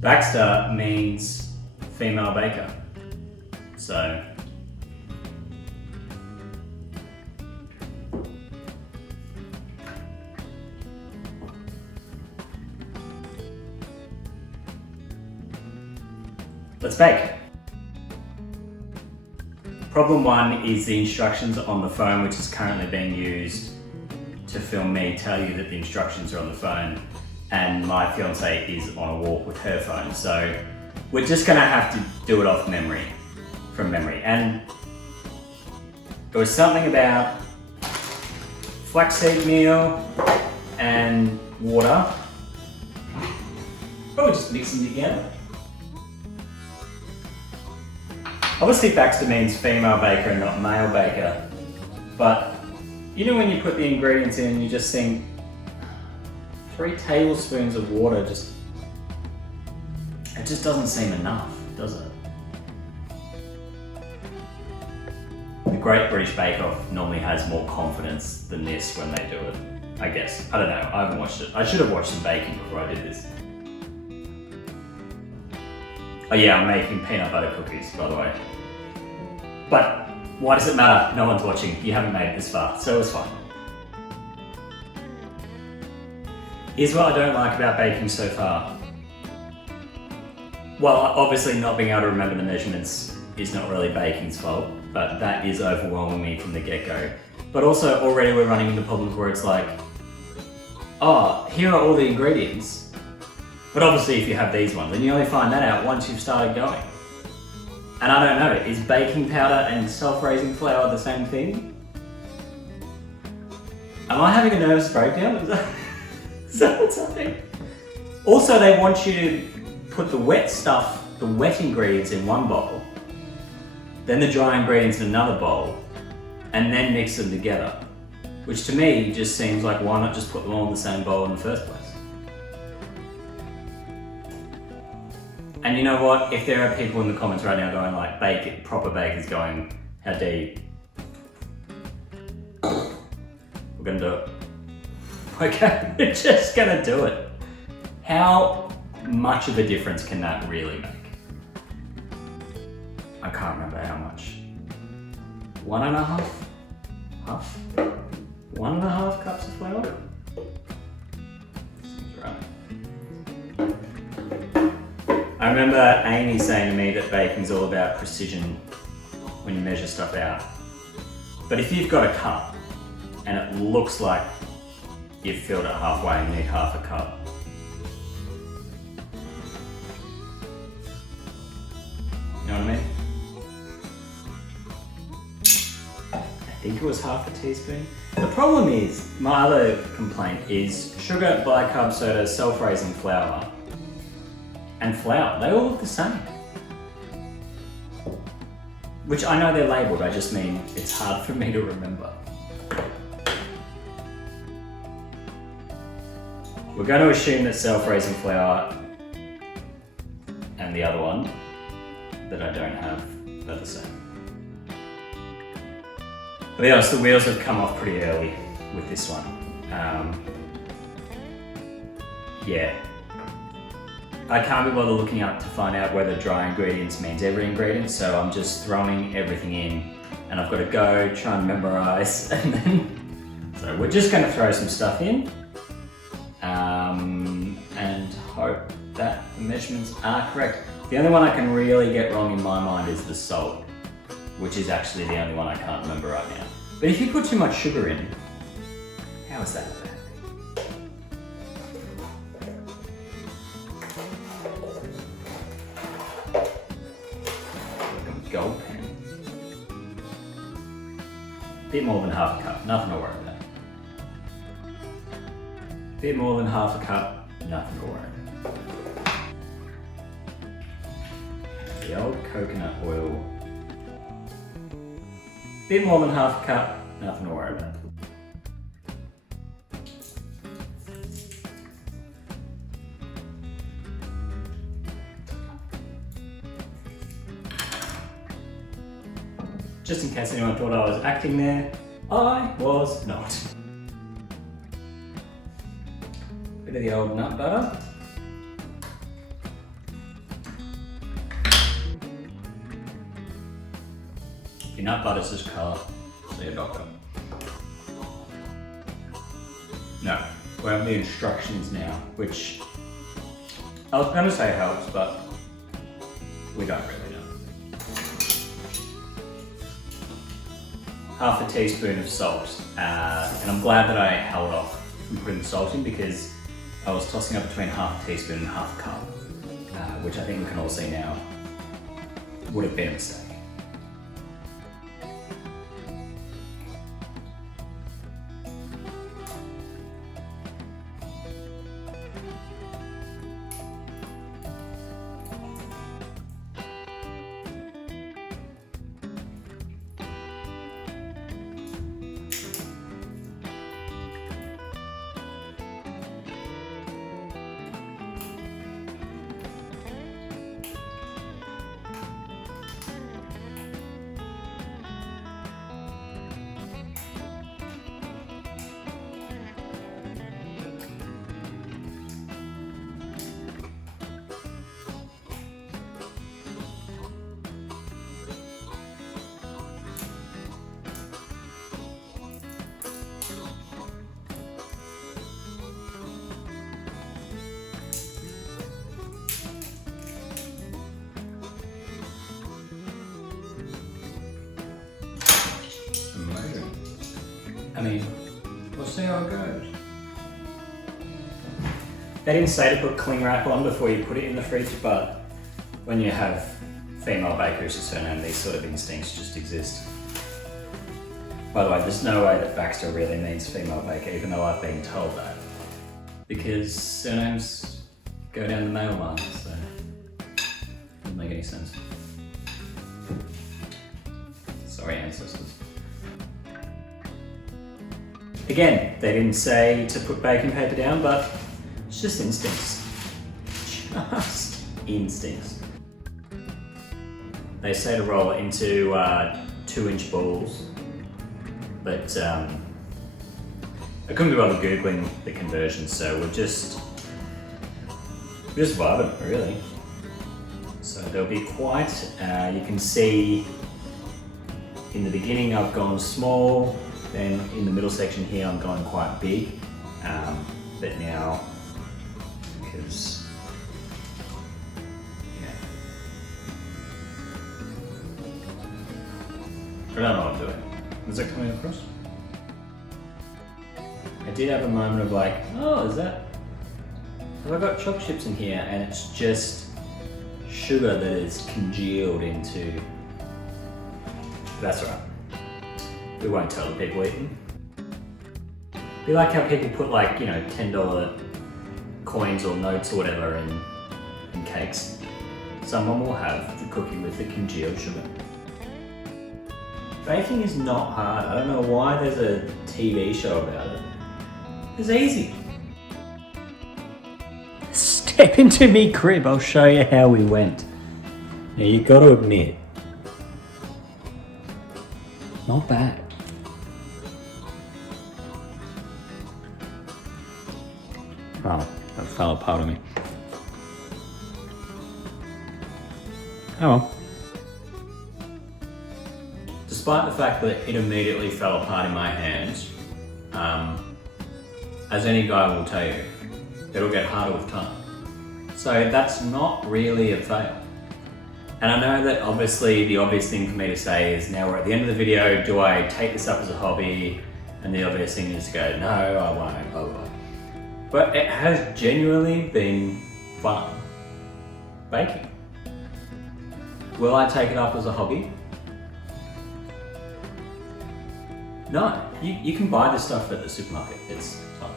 Baxter means female baker. So let's bake. Problem 1 is the instructions on the phone, which is currently being used to film me tell you that the instructions are on the phone, and my fiance is on a walk with her phone. So we're just gonna have to do it from memory. And there was something about flaxseed meal and water. Probably just mix them together. Obviously Baxter means female baker and not male baker, but you know when you put the ingredients in, you just think 3 tablespoons of water, it just doesn't seem enough, does it? The Great British Bake Off normally has more confidence than this when they do it, I guess. I don't know, I haven't watched it. I should have watched some baking before I did this. Oh yeah, I'm making peanut butter cookies, by the way. But why does it matter? No one's watching. You haven't made it this far, so it's fine. Here's what I don't like about baking so far. Well, obviously not being able to remember the measurements is not really baking's fault, but that is overwhelming me from the get-go. But also already we're running into problems where it's like, oh, here are all the ingredients. But obviously if you have these ones, and you only find that out once you've started going. And I don't know, is baking powder and self-raising flour the same thing? Am I having a nervous breakdown? Is that what's happening? Also, they want you to put the wet stuff, the wet ingredients in one bowl, then the dry ingredients in another bowl, and then mix them together. Which to me just seems like, why not just put them all in the same bowl in the first place? And you know what? If there are people in the comments right now going like, proper bakers going, how dare you? We're gonna do it. Okay, we're just gonna do it. How much of a difference can that really make? I can't remember how much. 1.5? Half? 1.5 cups of flour? Seems right. I remember Amy saying to me that baking's all about precision when you measure stuff out. But if you've got a cup and it looks like you've filled it halfway and you need half a cup, you know what I mean? I think it was half a teaspoon. The problem is, my other complaint is sugar, bicarb soda, self-raising flour, and flour, they all look the same. Which I know they're labelled, I just mean it's hard for me to remember. We're going to assume that self-raising flour and the other one that I don't have are the same. To be honest, the wheels have come off pretty early with this one. Yeah. I can't be bothered looking up to find out whether dry ingredients means every ingredient, so I'm just throwing everything in and I've got to go try and memorize and then... So we're just going to throw some stuff in and hope that the measurements are correct. The only one I can really get wrong in my mind is the salt, which is actually the only one I can't remember right now. But if you put too much sugar in, how is that bad? Gold pen. Bit more than half a cup, nothing to worry about. Bit more than half a cup, nothing to worry about. The old coconut oil. Bit more than half a cup, nothing to worry about. Just in case anyone thought I was acting there, I was not. Bit of the old nut butter. Your nut butter's this colour. See a doctor. No, we have the instructions now, which I was going to say helps, but we don't really know. Half a teaspoon of salt, and I'm glad that I held off from putting the salt in because I was tossing up between half a teaspoon and half a cup, which I think we can all see now would have been a mistake. I mean, we'll see how it goes. They didn't say to put cling wrap on before you put it in the fridge, but when you have female bakers to surname, these sort of instincts just exist. By the way, there's no way that Baxter really means female baker, even though I've been told that. Because surnames go down the male line, so it doesn't make any sense. Sorry, ancestors. Again, they didn't say to put baking paper down, but it's just instincts. Just instincts. They say to roll it into 2-inch balls, but I couldn't be bothered Googling the conversion, so we're just vibing, really. So they'll be quite, you can see in the beginning I've gone small, then in the middle section here I'm going quite big, but now, because, yeah, I don't know what I'm doing. Is that coming across? I did have a moment of like, oh, have I got chocolate chips in here? And it's just sugar that is congealed into, that's right. We won't tell the people eating. Be like how people put like, $10 coins or notes or whatever in cakes. Someone will have the cookie with the congealed sugar. Baking is not hard. I don't know why there's a TV show about it. It's easy. Step into me crib, I'll show you how we went. Now you got to admit, not bad. Oh, that fell apart on me. Oh well. Despite the fact that it immediately fell apart in my hands, as any guy will tell you, it'll get harder with time. So that's not really a fail. And I know that obviously the obvious thing for me to say is now we're at the end of the video, do I take this up as a hobby? And the obvious thing is to go, no, I won't, blah, blah, blah. But it has genuinely been fun baking. Will I take it up as a hobby? No, you can buy this stuff at the supermarket. It's fun.